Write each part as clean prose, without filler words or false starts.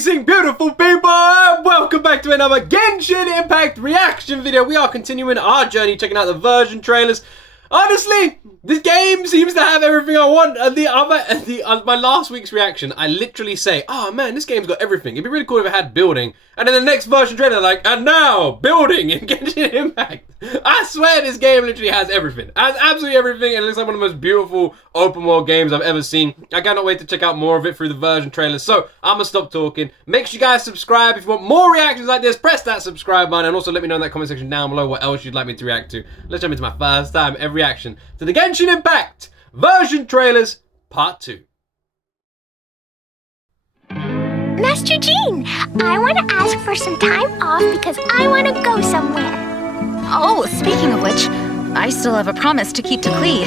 amazing, beautiful people, and welcome back to another Genshin Impact reaction video. We are continuing our journey, checking out the version trailers. Honestly, this game seems to have everything I want. My last week's reaction, I literally say, oh man, this game's got everything. It'd be really cool if it had building. And then the next version trailer, like, and now, building in Genshin Impact. I swear this game literally has everything. It has absolutely everything, and it looks like one of the most beautiful open world games I've ever seen. I cannot wait to check out more of it through the version trailers. So, I'm gonna stop talking. Make sure you guys subscribe. If you want more reactions like this, press that subscribe button. And also let me know in that comment section down below what else you'd like me to react to. Let's jump into my first time ever reaction to the Genshin Impact version trailers part 2. Master Jean, I want to ask for some time off because I want to go somewhere. Oh, speaking of which, I still have a promise to keep to Klee.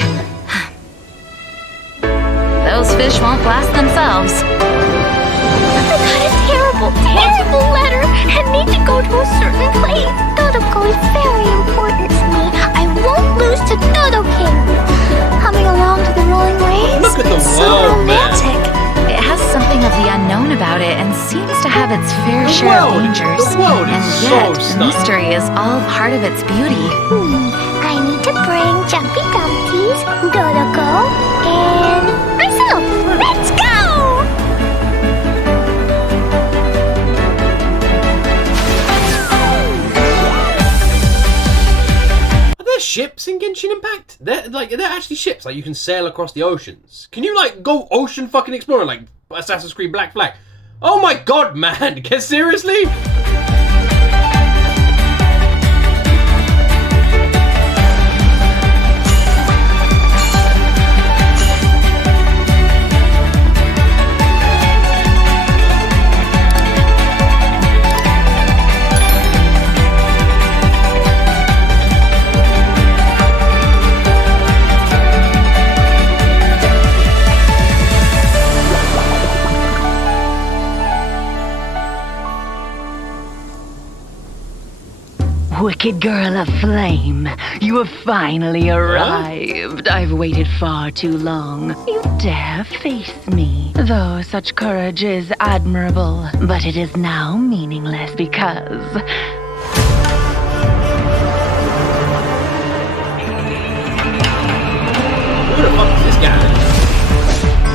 Those fish won't blast themselves. I got a terrible letter and need to go to a certain place. Dodoco is very important to me. I won't lose to Dodo King. Coming along to the rolling waves. Look at the so world, romantic. It has something of the unknown about it and seems to have its fair share of dangers. The world And is yet, so the stunning. mystery is all part of its beauty. I need to bring Jumpy Dumpties, Dodoco, and myself. Let's go! Are there ships in Genshin Impact? They're actually ships. Like, you can sail across the oceans. Can you, like, go ocean fucking exploring like Assassin's Creed Black Flag? Oh my god, man! Seriously? Wicked girl of flame, you have finally arrived. I've waited far too long. You dare face me. Though such courage is admirable, but it is now meaningless because... Who the fuck is this guy?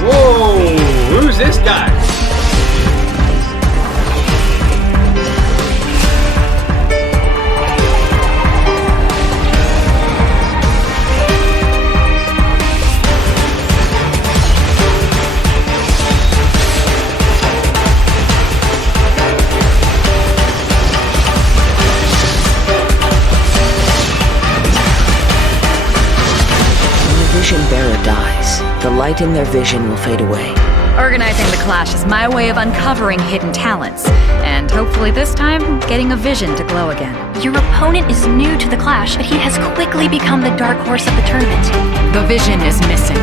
Whoa! Who's this guy? Vision bearer dies, the light in their vision will fade away. Organizing the clash is my way of uncovering hidden talents, and hopefully this time, getting a vision to glow again. Your opponent is new to the clash, but he has quickly become the dark horse of the tournament. The vision is missing.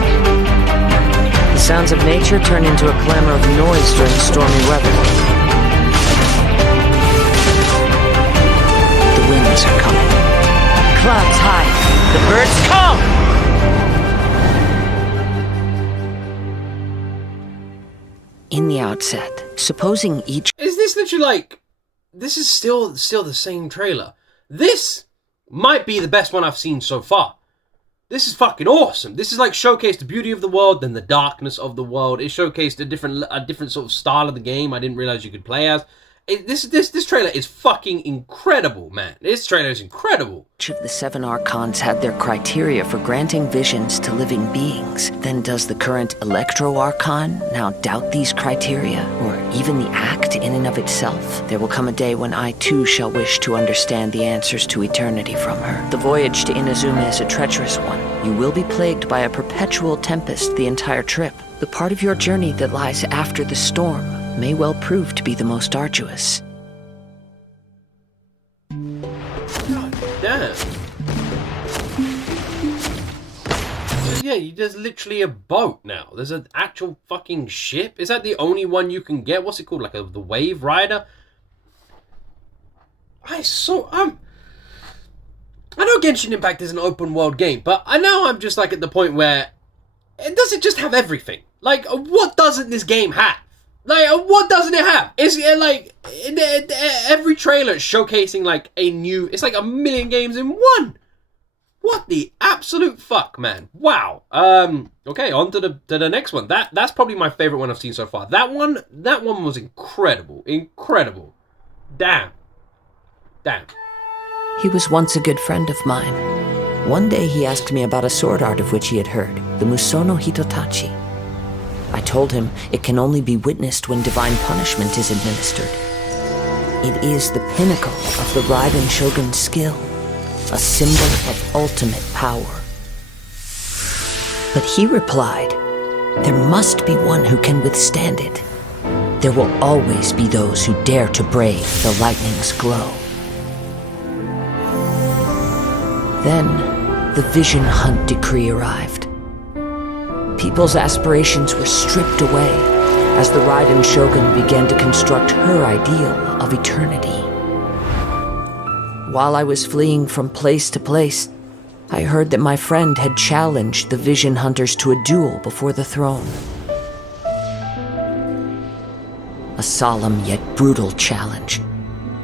The sounds of nature turn into a clamor of noise during stormy weather. The winds are coming. Clouds high. The birds come! In the outset, supposing each... Is this literally like... This is still the same trailer. This might be the best one I've seen so far. This is fucking awesome. This is like showcased the beauty of the world, then the darkness of the world. It showcased a different sort of style of the game I didn't realize you could play as. This trailer is fucking incredible, man. This trailer is incredible. Each of the 7 Archons had their criteria for granting visions to living beings. Then does the current Electro Archon now doubt these criteria, or even the act in and of itself? There will come a day when I too shall wish to understand the answers to eternity from her. The voyage to Inazuma is a treacherous one. You will be plagued by a perpetual tempest the entire trip. The part of your journey that lies after the storm may well prove to be the most arduous. God damn. So yeah, there's literally a boat now. There's an actual fucking ship. Is that the only one you can get? What's it called? Like the Wave Rider? I know Genshin Impact is an open world game, but I'm just like at the point where does it just have everything? Like, what doesn't this game have? Like, what doesn't it have? It's like every trailer is showcasing like a new. It's like a million games in one. What the absolute fuck, man? Wow. Okay, on to the next one. That's probably my favorite one I've seen so far. That one was incredible. Incredible. Damn. He was once a good friend of mine. One day he asked me about a sword art of which he had heard, the Musono Hitotachi. I told him it can only be witnessed when divine punishment is administered. It is the pinnacle of the Raiden Shogun's skill, a symbol of ultimate power. But he replied, there must be one who can withstand it. There will always be those who dare to brave the lightning's glow. Then, the Vision Hunt decree arrived. People's aspirations were stripped away as the Raiden Shogun began to construct her ideal of eternity. While I was fleeing from place to place, I heard that my friend had challenged the Vision Hunters to a duel before the throne. A solemn yet brutal challenge.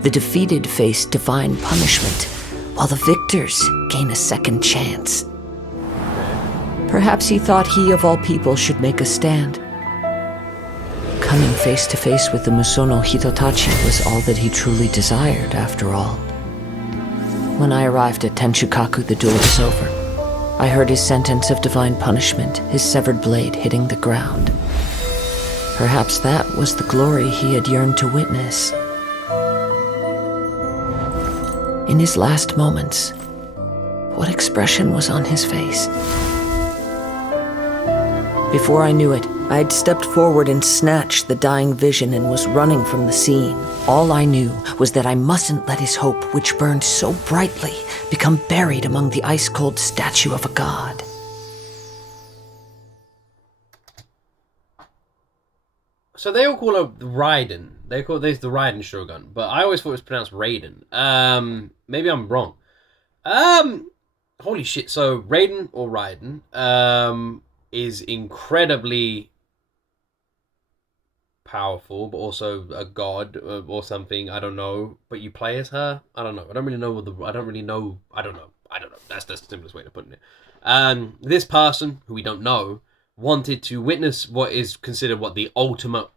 The defeated face divine punishment, while the victors gain a second chance. Perhaps he thought he of all people should make a stand. Coming face to face with the Musono Hitotachi was all that he truly desired, after all. When I arrived at Tenshukaku, the duel was over. I heard his sentence of divine punishment, his severed blade hitting the ground. Perhaps that was the glory he had yearned to witness. In his last moments, what expression was on his face? Before I knew it, I had stepped forward and snatched the dying vision and was running from the scene. All I knew was that I mustn't let his hope, which burned so brightly, become buried among the ice-cold statue of a god. So they all call her Raiden. They call this the Raiden Shogun, but I always thought it was pronounced Raiden. Maybe I'm wrong. Holy shit! So Raiden or Raiden, is incredibly powerful, but also a god or something. I don't know. But you play as her. I don't know. I don't know. That's the simplest way to put it. This person who we don't know wanted to witness what is considered the ultimate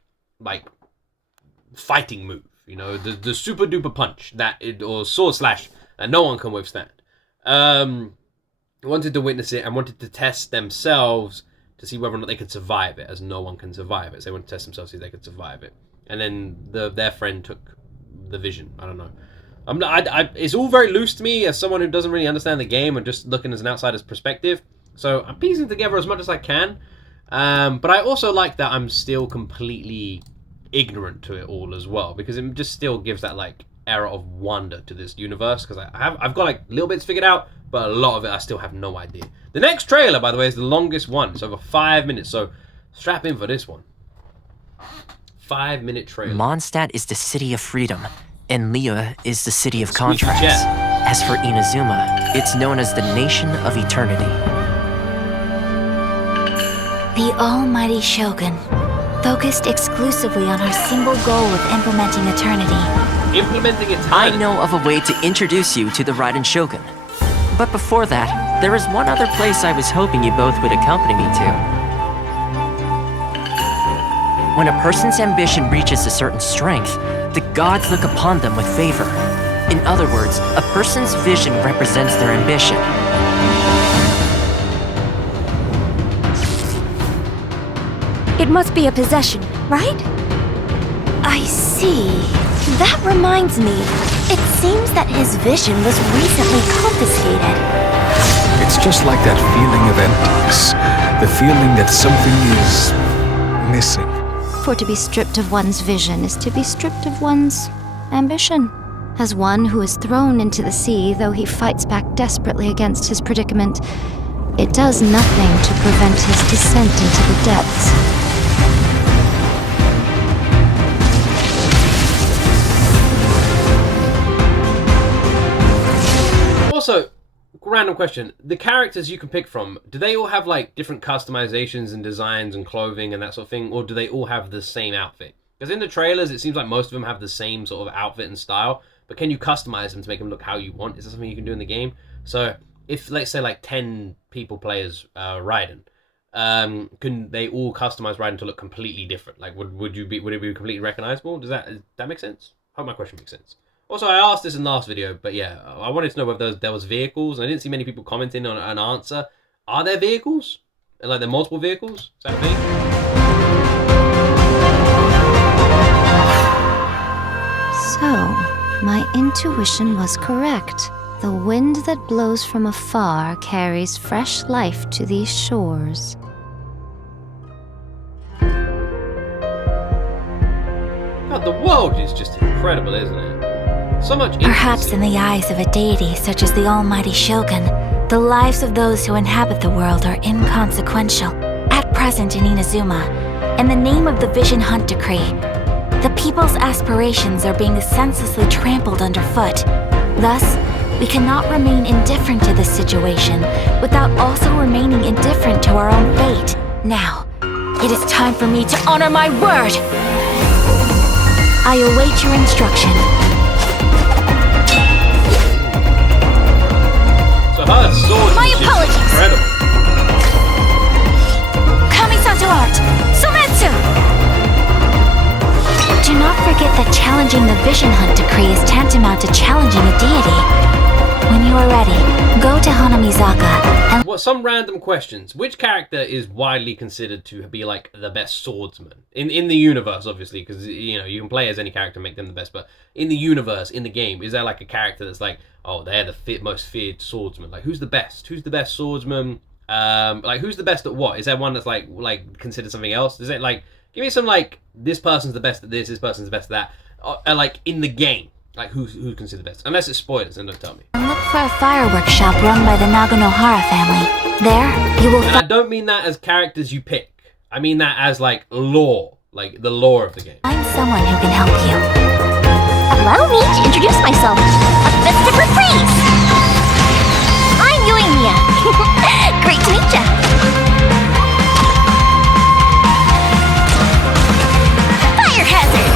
fighting move. You know, the super duper punch or sword slash that no one can withstand. Wanted to witness it and wanted to test themselves to see whether or not they could survive it, as no one can survive it. So they wanted to test themselves to see if they could survive it. And then their friend took the vision. I don't know. It's all very loose to me as someone who doesn't really understand the game and just looking as an outsider's perspective. So I'm piecing together as much as I can. But I also like that I'm still completely ignorant to it all as well, because it just still gives that era of wonder to this universe, because I've got little bits figured out, but a lot of it I still have no idea. The next trailer, by the way, is the longest one. It's over 5 minutes, so strap in for this one. 5-minute trailer. Mondstadt is the city of freedom, and Liyue is the city of Squeaky contracts. jet. As for Inazuma, it's known as the Nation of Eternity. The almighty Shogun, focused exclusively on her single goal of implementing eternity. Implementing it. I know of a way to introduce you to the Raiden Shogun. But before that, there is one other place I was hoping you both would accompany me to. When a person's ambition reaches a certain strength, the gods look upon them with favor. In other words, a person's vision represents their ambition. It must be a possession, right? I see. That reminds me. It seems that his vision was recently confiscated. It's just like that feeling of emptiness. The feeling that something is missing. For to be stripped of one's vision is to be stripped of one's ambition. As one who is thrown into the sea, though he fights back desperately against his predicament, it does nothing to prevent his descent into the depths. Also, random question. The characters you can pick from, do they all have like different customizations and designs and clothing and that sort of thing, or do they all have the same outfit? Because in the trailers, it seems like most of them have the same sort of outfit and style, but can you customize them to make them look how you want? Is that something you can do in the game? So if, let's say, like 10 people play as Raiden, can they all customize Raiden to look completely different? Like, would it be completely recognizable? Does that make sense? I hope my question makes sense. Also, I asked this in the last video, but yeah, I wanted to know whether there was vehicles, and I didn't see many people commenting on an answer. Are there vehicles? Like, there are multiple vehicles? Is that a thing? So, my intuition was correct. The wind that blows from afar carries fresh life to these shores. God, the world is just incredible, isn't it? So much Perhaps in the eyes of a deity such as the Almighty Shogun, the lives of those who inhabit the world are inconsequential. At present in Inazuma, in the name of the Vision Hunt Decree, the people's aspirations are being senselessly trampled underfoot. Thus, we cannot remain indifferent to this situation without also remaining indifferent to our own fate. Now, it is time for me to honor my word! I await your instruction. So her sword My is just apologies. incredible. Kamisato art! Sometsu! Do not forget that challenging the Vision Hunt Decree is tantamount to challenging a deity. When you are ready, go to Hanamizaka and... Well, some random questions. Which character is widely considered to be like the best swordsman? In the universe, obviously, because you know, you can play as any character and make them the best, but in the universe, in the game, is there like a character that's like, oh, they're the most feared swordsman? Like, who's the best? Who's the best swordsman? Like, who's the best at what? Is there one that's like considered something else? Is it like, give me some like, this person's the best at this person's the best at that, like in the game, like who's considered the best? Unless it's spoilers, then don't tell me. look for a fireworks shop run by the Naganohara family. There, you will And I don't mean that as characters you pick. I mean that as like lore, like the lore of the game. find someone who can help you. Allow me to introduce myself. A festive reprise! I'm Yoimiya. Great to meet ya. Fire hazard!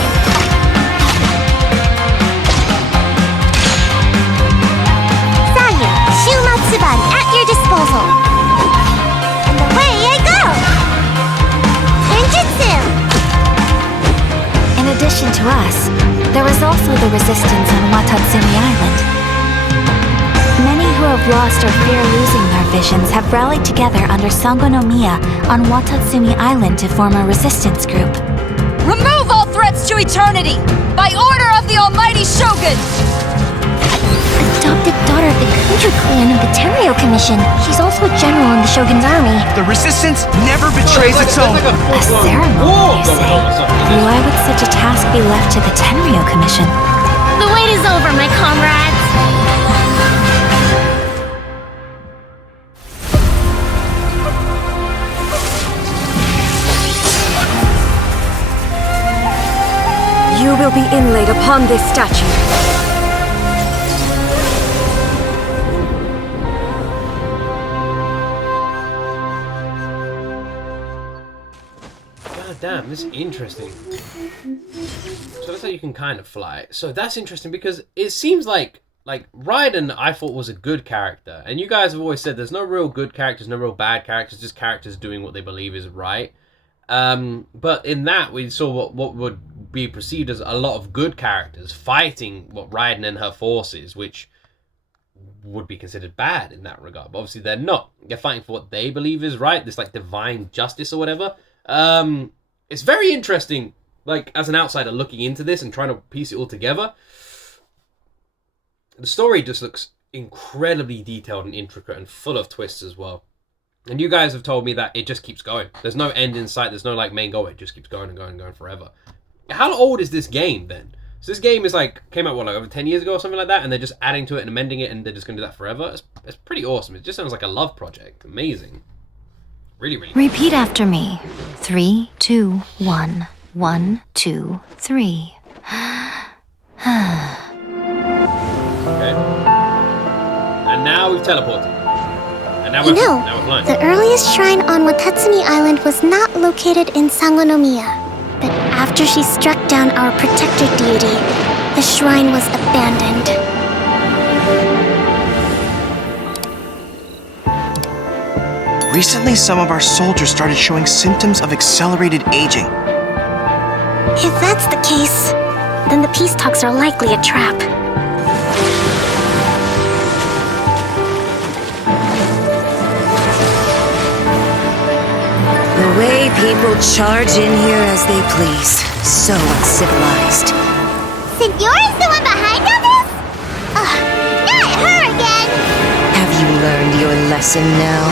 Saya, Shumatsubari at your disposal. And away I go! Ninjutsu! In addition to us, there is also the resistance on Watatsumi Island. Many who have lost or fear losing their visions have rallied together under Sango no Miya on Watatsumi Island to form a resistance group. Remove all threats to eternity! By order of the Almighty Shogun! Adopted daughter of the Kuju clan of the Tenryo Commission. She's also a general in the Shogun's army. The resistance never betrays its own. A ceremony, you say? Why would such a task be left to the Tenryo Commission? The wait is over, my comrades. You will be inlaid upon this statue. God damn, this is interesting. So that's how you can kind of fly. So that's interesting because it seems like Raiden I thought was a good character. And you guys have always said there's no real good characters, no real bad characters, just characters doing what they believe is right. But in that we saw what would be perceived as a lot of good characters fighting what Raiden and her forces, which would be considered bad in that regard. But obviously they're not. They're fighting for what they believe is right, this like divine justice or whatever. It's very interesting, like as an outsider looking into this and trying to piece it all together. The story just looks incredibly detailed and intricate and full of twists as well. And you guys have told me that it just keeps going. There's no end in sight. There's no like main goal. It just keeps going and going and going forever. How old is this game then? So this game is like, came out what, like over 10 years ago or something like that, and they're just adding to it and amending it, and they're just going to do that forever? It's pretty awesome. It just sounds like a love project. Amazing. Really, really cool. Repeat after me. 3, 2, 1. 1, 2, 3. Okay. And now we've teleported. And now You we're, know, now we're flying. the earliest shrine on Watatsumi Island was not located in Sangonomiya. But after she struck down our protector deity, the shrine was abandoned. Recently, some of our soldiers started showing symptoms of accelerated aging. If that's the case, then the peace talks are likely a trap. The way people charge in here as they please. So uncivilized. Signora's the one behind all this? Ugh, not her again! Have you learned your lesson now?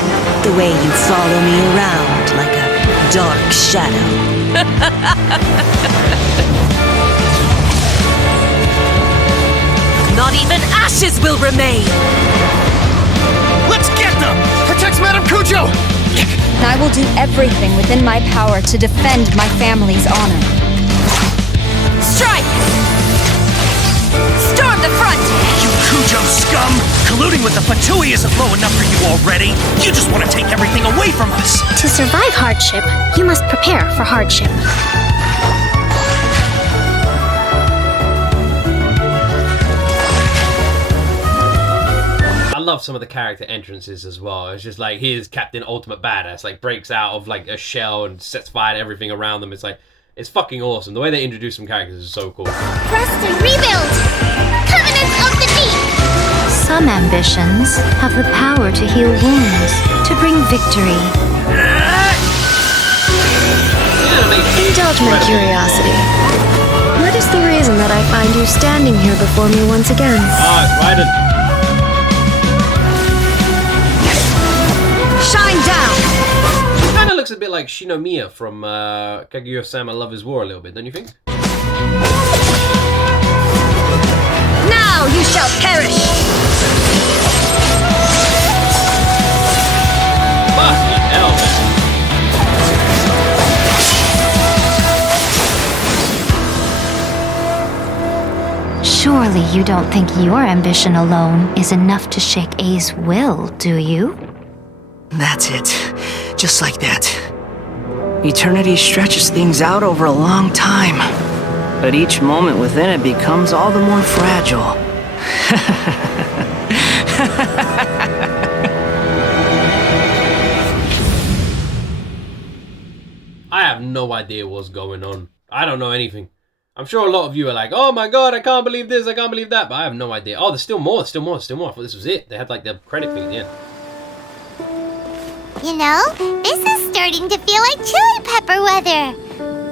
The way you follow me around like a dark shadow. Not even ashes will remain! Let's get them! Protect Madame Kujo! I will do everything within my power to defend my family's honor. Strike! Storm the front! You Kujo scum! Colluding with the Fatui isn't low enough for you already! You just want to take everything away from us! To survive hardship, you must prepare for hardship. I love some of the character entrances as well. It's just like, here's Captain Ultimate Badass, like breaks out of like a shell and sets fire to everything around them. It's like, it's fucking awesome. The way they introduce some characters is so cool. Rest and rebuild! Covenant of the Deep! Some ambitions have the power to heal wounds, to bring victory. Indulge my curiosity. What is the reason that I find you standing here before me once again? Oh, Raiden. Shine down! She kind of looks a bit like Shinomiya from Kaguya-sama Love is War a little bit, don't you think? Now you shall perish! Fucking hell, man. Surely you don't think your ambition alone is enough to shake A's will, do you? That's it. Just like that. Eternity stretches things out over a long time. But each moment within it becomes all the more fragile. I have no idea what's going on. I don't know anything. I'm sure a lot of you are like, oh my god, I can't believe this, I can't believe that, but I have no idea. Oh, there's still more, still more, still more. I thought this was it. They had like the credit thing at the end. You know, this is starting to feel like chili pepper weather.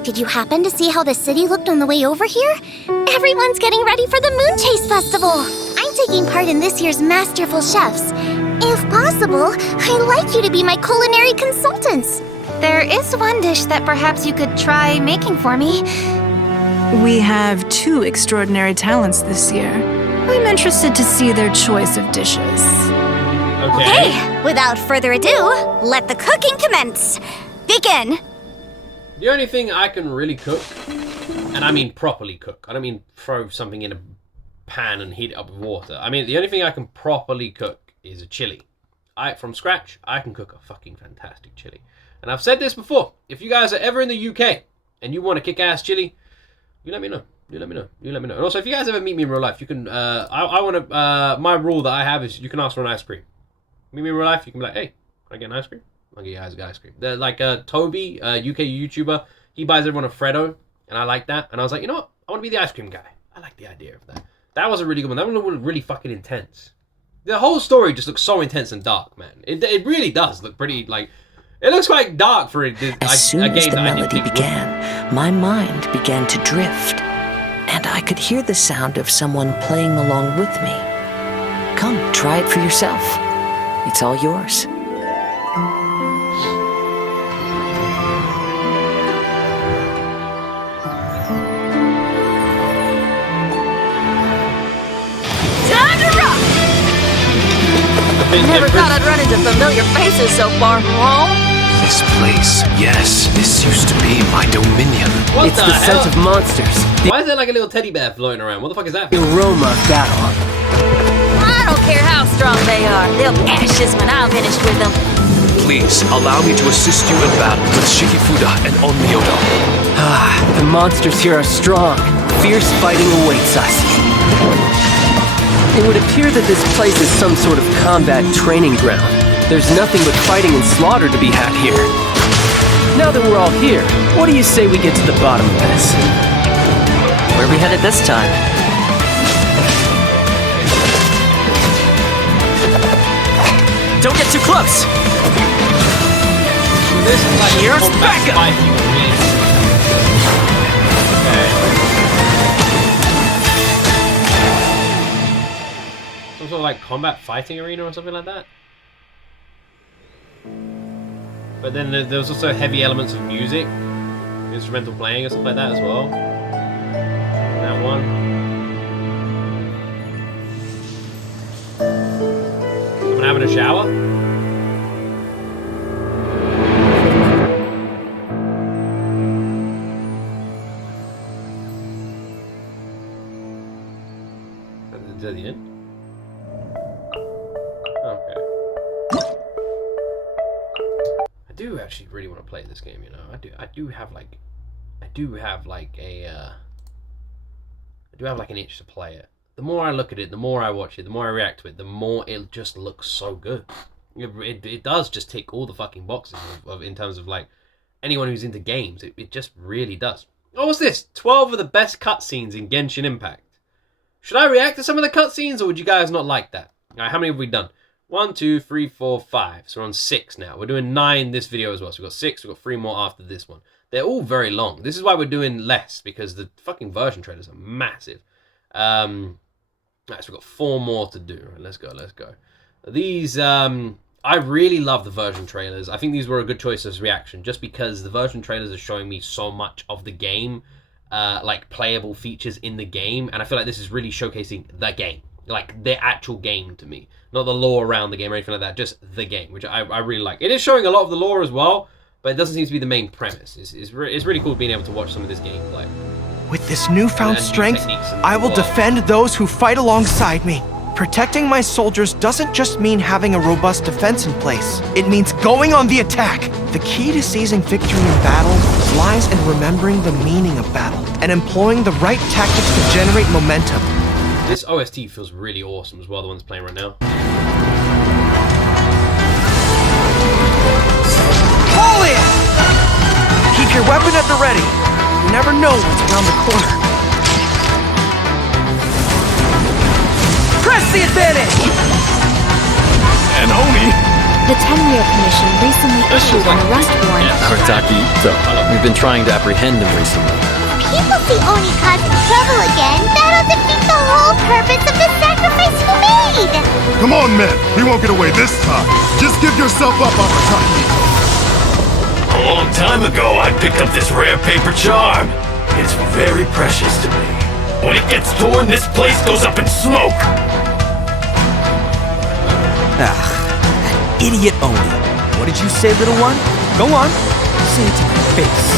Did you happen to see how the city looked on the way over here? Everyone's getting ready for the Moon Chase Festival. I'm taking part in this year's Masterful Chefs. If possible, I'd like you to be my culinary consultants. There is one dish that perhaps you could try making for me. We have 2 extraordinary talents this year. I'm interested to see their choice of dishes. Okay. Without further ado, let the cooking commence. Begin. The only thing I can really cook, and I mean properly cook, I don't mean throw something in a pan and heat it up with water. I mean, the only thing I can properly cook is a chili. From scratch, I can cook a fucking fantastic chili. And I've said this before, if you guys are ever in the UK and you want a kick-ass chili, you let me know. You let me know. You let me know. And also, if you guys ever meet me in real life, you can, I want to, my rule that I have is you can ask for an ice cream. Meet me in real life, you can be like, hey, can I get an ice cream? I'll get you guys an ice cream. They're like Toby, UK YouTuber, he buys everyone a Freddo, and I like that. And I was like, you know what? I want to be the ice cream guy. I like the idea of that. That was a really good one. That one was really fucking intense. The whole story just looks so intense and dark, man. It really does look pretty, like, it looks quite dark for it. As soon as the melody began, my mind began to drift, and I could hear the sound of someone playing along with me. Come, try it for yourself. It's all yours. Time to rock! Never thought I'd run into familiar faces so far from home. This place, yes, this used to be my dominion. What It's the the hell? scent of monsters. Why is there like a little teddy bear floating around? What the fuck is that? The aroma of battle. don't care how strong they are. They'll ashes when I'm finished with them. Please, allow me to assist you in battle with Shikifuda and Onmyoto. The monsters here are strong. Fierce fighting awaits us. It would appear that this place is some sort of combat training ground. There's nothing but fighting and slaughter to be had here. Now that we're all here, what do you say we get to the bottom of this? Where are we headed this time? Don't get too close! This is like Here's combat backup! fighting arena. Okay. Some sort of like combat fighting arena or something like that. But then there's also heavy elements of music, instrumental playing and stuff like that as well. That one. Someone having a shower? Is that the end? Okay. I do actually really want to play this game, you know. I do have like an itch to play it. The more I look at it, the more I watch it, the more I react to it, the more it just looks so good. It does just tick all the fucking boxes of in terms of like anyone who's into games. It just really does. Oh, what's this? 12 of the best cutscenes in Genshin Impact. Should I react to some of the cutscenes, or would you guys not like that? Alright, how many have we done? 1, 2, 3, 4, 5. So we're on 6 now. We're doing 9 this video as well. So we've got 6, we've got 3 more after this one. They're all very long. This is why we're doing less, because the fucking version trailers are massive. Alright, so we've got 4 more to do. Right, let's go. These, I really love the version trailers. I think these were a good choice as reaction, just because the version trailers are showing me so much of the game, like playable features in the game, and I feel like this is really showcasing the game. Like, the actual game to me. Not the lore around the game or anything like that, just the game, which I really like. It is showing a lot of the lore as well, but it doesn't seem to be the main premise. It's really cool being able to watch some of this gameplay. With this newfound And new strength, techniques and I will lore. defend those who fight alongside me. Protecting my soldiers doesn't just mean having a robust defense in place. It means going on the attack. The key to seizing victory in battle lies in remembering the meaning of battle and employing the right tactics to generate momentum. This OST feels really awesome as well, the one that's playing right now. Pull it! Keep your weapon at the ready. You never know what's around the corner. Press the advantage! And Oni! The Tenryou Commission recently issued an arrest warrant. Arataki Ito. We've been trying to apprehend him recently. People see Oni causing trouble again. That'll defeat the whole purpose of the sacrifice you made. Come on, men. He won't get away this time. Just give yourself up, Arataki. A long time ago, I picked up this rare paper charm. It's very precious to me. When it gets torn, this place goes up in smoke. That idiot Oni. What did you say, little one? Go on. Say it to my face.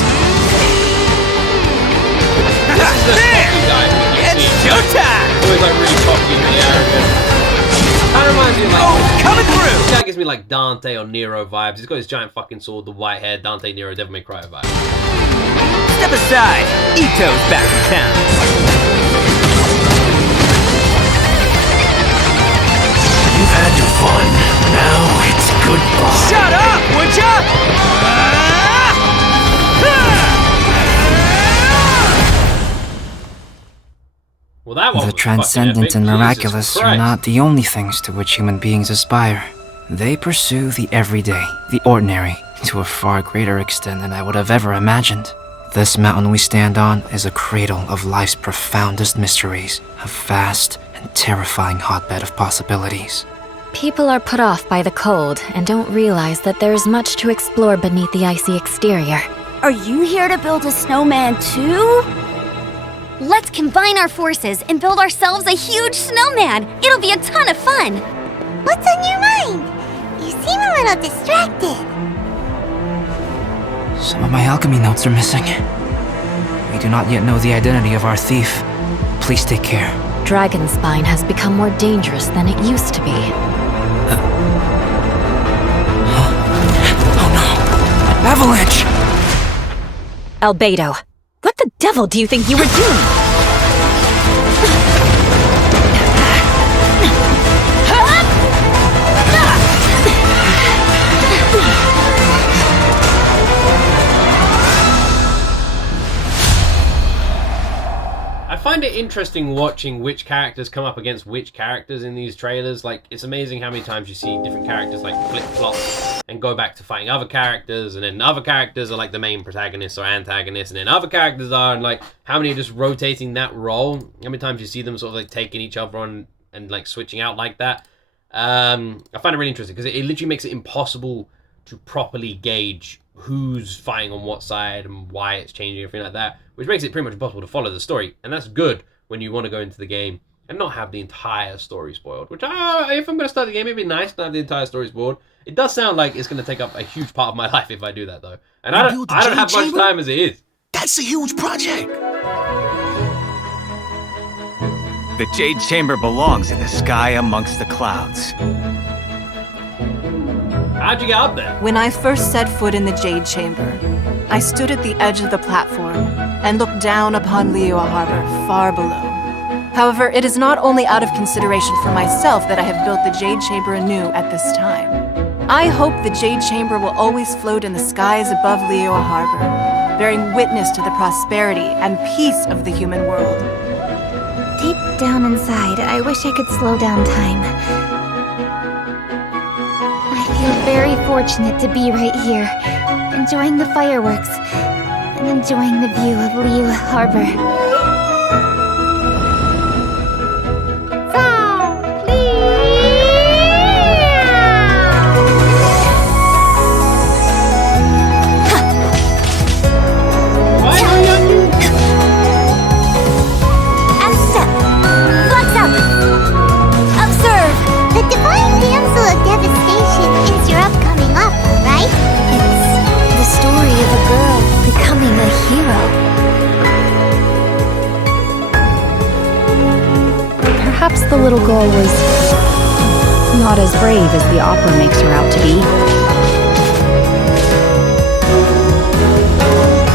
It's showtime! Always like really cocky and really arrogant. Kind of reminds me of like... coming through! This guy gives me like Dante or Nero vibes. He's got his giant fucking sword, the white hair, Dante, Nero, Devil May Cry vibe. Step aside! Ito's back in town. You've had your fun. Now it's goodbye. Shut up, would ya? Well, that one The was transcendent fucking epic. and Jesus miraculous are Christ. not the only things to which human beings aspire. They pursue the everyday, the ordinary, to a far greater extent than I would have ever imagined. This mountain we stand on is a cradle of life's profoundest mysteries, a vast and terrifying hotbed of possibilities. People are put off by the cold and don't realize that there is much to explore beneath the icy exterior. Are you here to build a snowman too? Let's combine our forces and build ourselves a huge snowman. It'll be a ton of fun. What's on your mind? You seem a little distracted. Some of my alchemy notes are missing. We do not yet know the identity of our thief. Please take care. Dragonspine has become more dangerous than it used to be. Avalanche! Albedo, what the devil do you think you were doing? I find it interesting watching which characters come up against which characters in these trailers. Like, it's amazing how many times you see different characters like flip-flop and go back to fighting other characters, and then other characters are like the main protagonists or antagonists, and then other characters are, and like how many are just rotating that role. How many times you see them sort of like taking each other on and like switching out like that. I find it really interesting because it literally makes it impossible to properly gauge who's fighting on what side and why it's changing, everything like that, which makes it pretty much impossible to follow the story. And that's good when you want to go into the game and not have the entire story spoiled, which if I'm going to start the game, it'd be nice to have the entire story spoiled. It does sound like it's going to take up a huge part of my life if I do that, though. And I don't have much time as it is. That's a huge project. The Jade Chamber belongs in the sky amongst the clouds. How'd you get up there? When I first set foot in the Jade Chamber, I stood at the edge of the platform and looked down upon Liyue Harbor far below. However, it is not only out of consideration for myself that I have built the Jade Chamber anew at this time. I hope the Jade Chamber will always float in the skies above Liyue Harbor, bearing witness to the prosperity and peace of the human world. Deep down inside, I wish I could slow down time. I feel very fortunate to be right here, enjoying the fireworks and enjoying the view of Liyue Harbor. Perhaps the little girl was not as brave as the opera makes her out to be.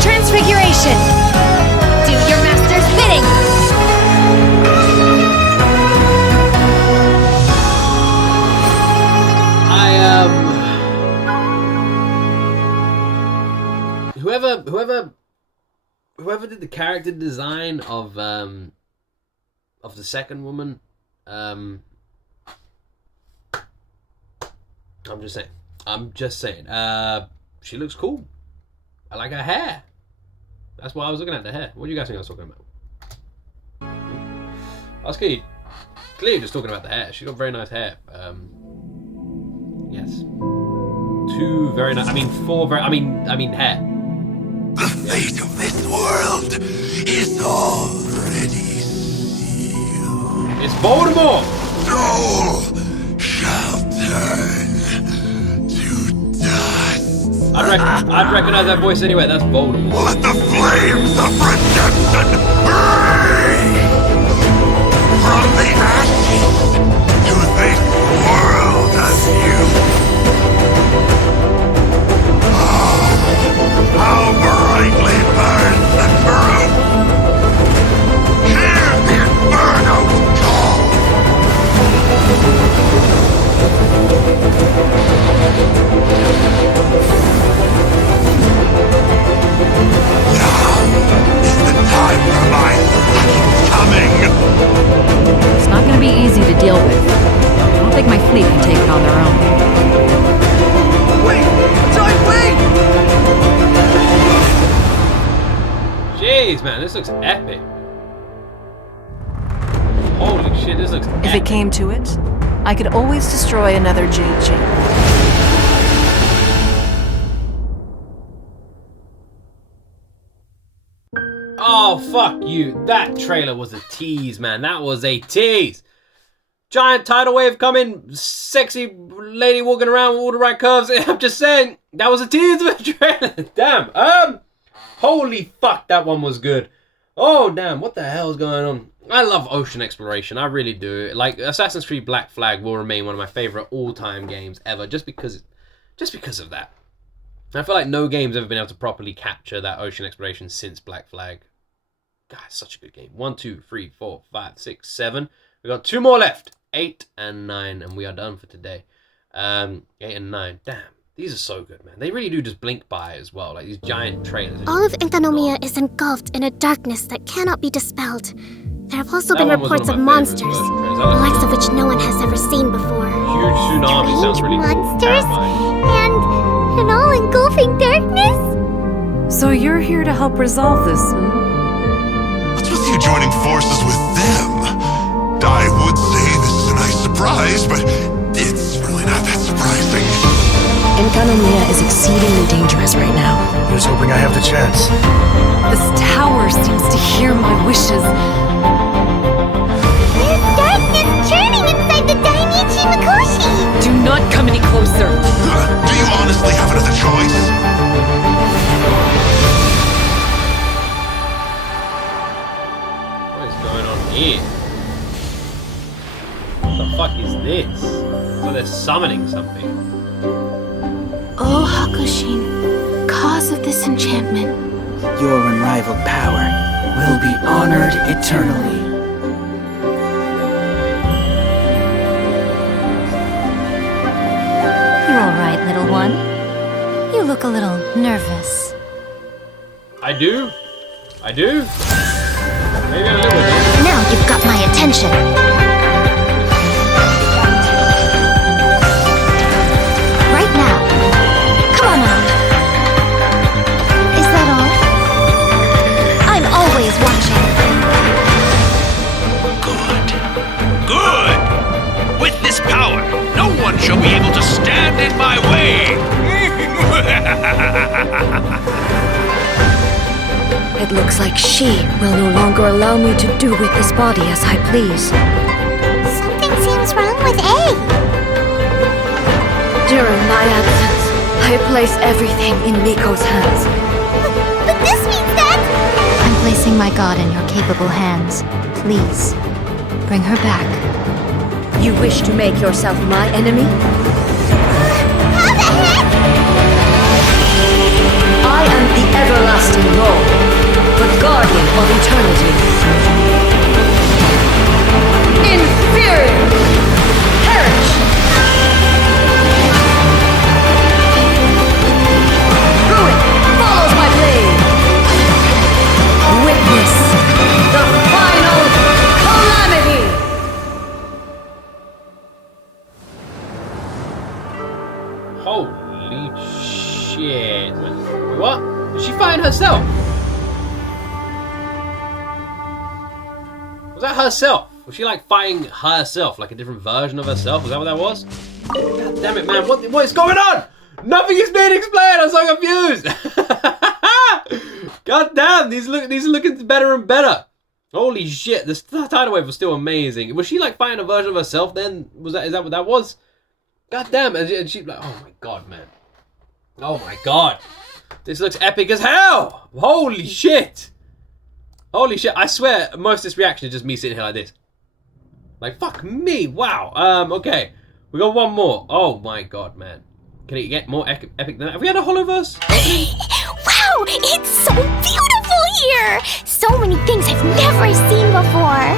Transfiguration! Do your master's bidding! Whoever did the character design of the second woman, I'm just saying, she looks cool. I like her hair. That's why I was looking at the hair. What do you guys think I was talking about? I was clearly just talking about the hair. She's got very nice hair. Yes. Two very nice, hair. The fate of this world is already sealed. It's Voldemort! Joel shall turn to dust. I'd recognize that voice anyway. That's Voldemort. Let the flames of redemption burn from the ashes to this world anew. How brightly burns the truth! Hear the Inferno's call! Now is the time for my second coming! It's not going to be easy to deal with. I don't think my fleet can take it on their own. Wait! Giant wing! Jeez, man, this looks epic. Holy shit, this looks epic. If it came to it, I could always destroy another Jade Chamber. Oh, fuck you. That trailer was a tease, man. That was a tease. Giant tidal wave coming, sexy lady walking around with all the right curves. I'm just saying, that was a tease of a trailer. Damn. Holy fuck, that one was good. Oh, damn, what the hell is going on? I love ocean exploration, I really do. Like, Assassin's Creed Black Flag will remain one of my favorite all-time games ever, just because of that. I feel like no game's ever been able to properly capture that ocean exploration since Black Flag. God, it's such a good game. 1, 2, 3, 4, 5, 6, 7. We've got 2 more left. 8 and 9, and we are done for today. 8 and 9. Damn. These are so good, man. They really do just blink by as well, like these giant trailers. All of Enkanomiya is engulfed in a darkness that cannot be dispelled. There have also been reports of monsters, the likes of which no one has ever seen before. Huge tsunami sounds really monsters and an all-engulfing darkness? So you're here to help resolve this, What's with you joining forces with them? I would say this is a nice surprise, but it's really not that surprising. Enkanomiya is exceedingly dangerous right now. Here's hoping I have the chance. This tower seems to hear my wishes. There's darkness churning inside the Dainichi Mikoshi! Do not come any closer. Do you honestly have another choice? What is going on here? What the fuck is this? So they're summoning something. Oh, Hakushin, cause of this enchantment. Your unrivaled power will be honored eternally. You're all right, little one. You look a little nervous. I do? Maybe a little bit. Now you've got my attention. Right now. Come on out. Is that all? I'm always watching. Good! With this power, no one shall be able to stand in my way! It looks like she will no longer allow me to do with this body as I please. Something seems wrong with A. During my absence, I place everything in Miko's hands. But this means that... I'm placing my god in your capable hands. Please, bring her back. You wish to make yourself my enemy? How the heck? I am the everlasting Lord, the guardian of eternity. Inferior! Perish! Ruin follows my blade. Witness the final calamity! Holy shit. Wait, what? Did she find herself? Was that herself? Was she like fighting herself? Like a different version of herself? Was that what that was? God damn it, man. What is going on? Nothing is being explained. I'm so confused. God damn. These are looking better and better. Holy shit. This tidal wave was still amazing. Was she like fighting a version of herself then? Is that what that was? God damn. And she like, oh my god, man. Oh my god. This looks epic as hell. Holy shit. Holy shit. I swear most of this reaction is just me sitting here like this. Like, fuck me. Wow. Okay. We got one more. Oh my god, man. Can it get more epic than that? Have we had a holoverse? Wow, it's so beautiful here! So many things I've never seen before.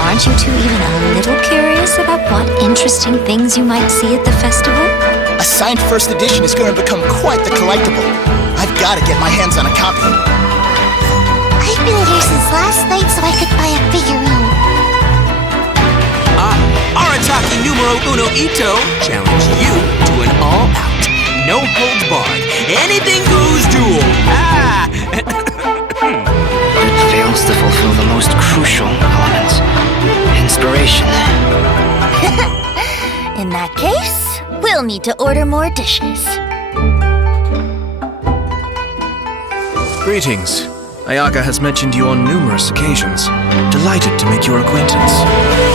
Aren't you two even a little curious about what interesting things you might see at the festival? A signed first edition is going to become quite the collectible. I've got to get my hands on a copy. I've been here since last night so I could buy a figurine. Arataki numero uno Ito challenge you to an all-out, no holds barred, anything goes duel. It fails to fulfill the most crucial element. Inspiration. In that case, we'll need to order more dishes. Greetings. Ayaka has mentioned you on numerous occasions. Delighted to make your acquaintance.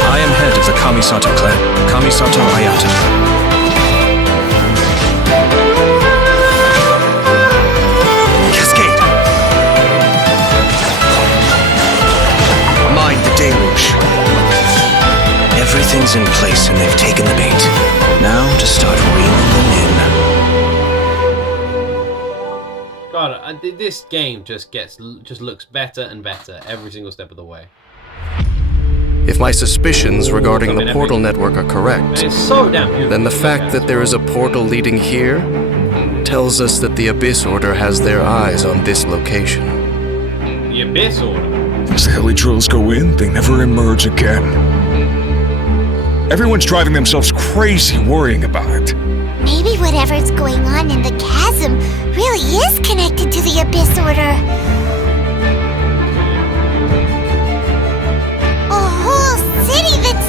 I am head of the Kamisato clan, Kamisato Ayata. Cascade! Everything's in place and they've taken the bait. Now to start reeling them in. God, this game just looks better and better every single step of the way. If my suspicions regarding the portal network are correct, it's so damn beautiful. Then the fact that there is a portal leading here tells us that the Abyss Order has their eyes on this location. The Abyss Order? As the Helitrolls go in, they never emerge again. Everyone's driving themselves crazy worrying about it. Maybe whatever's going on in the chasm really is connected to the Abyss Order. A whole city that's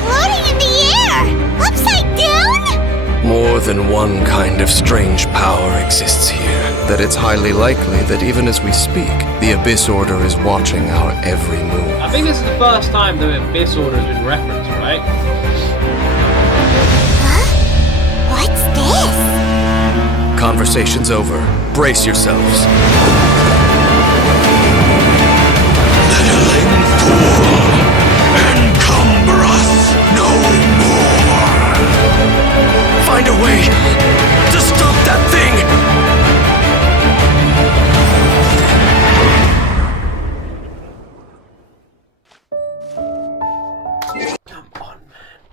floating in the air! Upside down? More than one kind of strange power exists here. That it's highly likely that even as we speak, the Abyss Order is watching our every move. I think this is the first time the Abyss Order has been referenced, right? What's this? Conversation's over. Brace yourselves. Meddling fool! Encumber us no more! Find a way to stop that thing!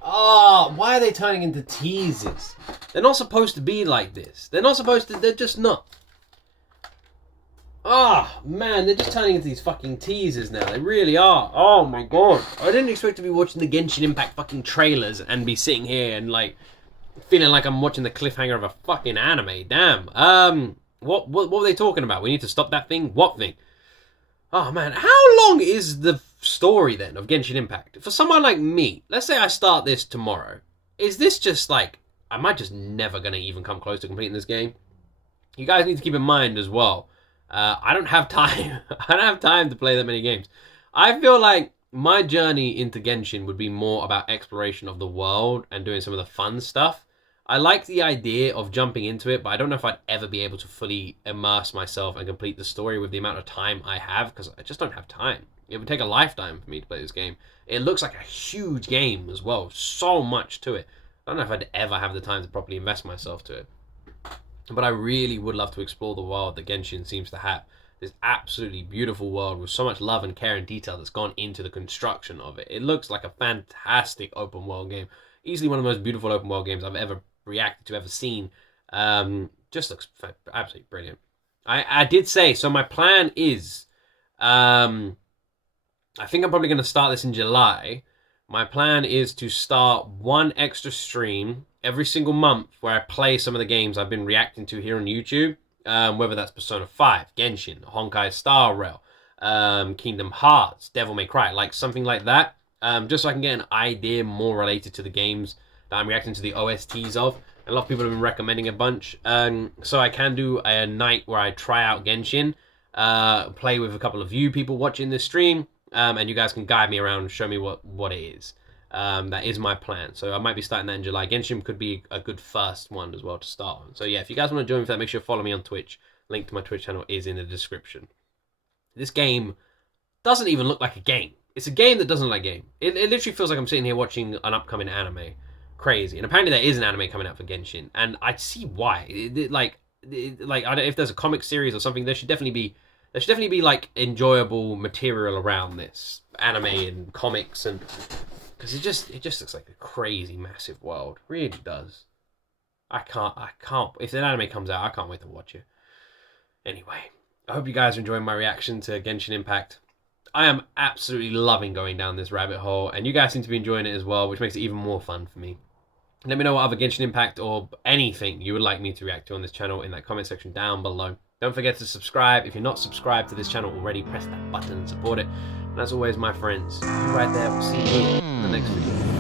Oh, why are they turning into teasers? They're not supposed to be like this. They're not supposed to, they're just not. Ah, man, they're just turning into these fucking teasers now. They really are. Oh my god. I didn't expect to be watching the Genshin Impact fucking trailers and be sitting here and like, feeling like I'm watching the cliffhanger of a fucking anime. Damn. What were they talking about? We need to stop that thing? What thing? Oh man, how long is the story then of Genshin Impact? For someone like me, let's say I start this tomorrow. Is this just like, am I just never going to even come close to completing this game? You guys need to keep in mind as well, I don't have time. I don't have time to play that many games. I feel like my journey into Genshin would be more about exploration of the world and doing some of the fun stuff. I like the idea of jumping into it, but I don't know if I'd ever be able to fully immerse myself and complete the story with the amount of time I have, because I just don't have time. It would take a lifetime for me to play this game. It looks like a huge game as well. So much to it. I don't know if I'd ever have the time to properly invest myself to it. But I really would love to explore the world that Genshin seems to have. This absolutely beautiful world with so much love and care and detail that's gone into the construction of it. It looks like a fantastic open world game. Easily one of the most beautiful open world games I've ever reacted to, ever seen. Just looks absolutely brilliant. I did say, so my plan is, I think I'm probably going to start this in July. My plan is to start one extra stream every single month where I play some of the games I've been reacting to here on YouTube. Whether that's Persona 5, Genshin, Honkai Star Rail, Kingdom Hearts, Devil May Cry, like something like that. Just so I can get an idea more related to the games that I'm reacting to the OSTs of. A lot of people have been recommending a bunch. So I can do a night where I try out Genshin, play with a couple of you people watching this stream, and you guys can guide me around and show me what it is. That is my plan. So I might be starting that in July. Genshin could be a good first one as well to start on. So yeah, if you guys want to join me for that, make sure you follow me on Twitch. Link to my Twitch channel is in the description. This game doesn't even look like a game. It's a game that doesn't look like a game. It literally feels like I'm sitting here watching an upcoming anime. Crazy. And apparently there is an anime coming out for Genshin, and I see why. If there's a comic series or something, there should definitely be like enjoyable material around this anime and comics, and because it just looks like a crazy massive world. It really does. I can't. If an anime comes out, I can't wait to watch it. Anyway, I hope you guys are enjoying my reaction to Genshin Impact. I am absolutely loving going down this rabbit hole, and you guys seem to be enjoying it as well, which makes it even more fun for me. Let me know what other Genshin Impact or anything you would like me to react to on this channel in that comment section down below. Don't forget to subscribe. If you're not subscribed to this channel already, press that button and support it. And as always, my friends, you right there, we'll see you in the next video.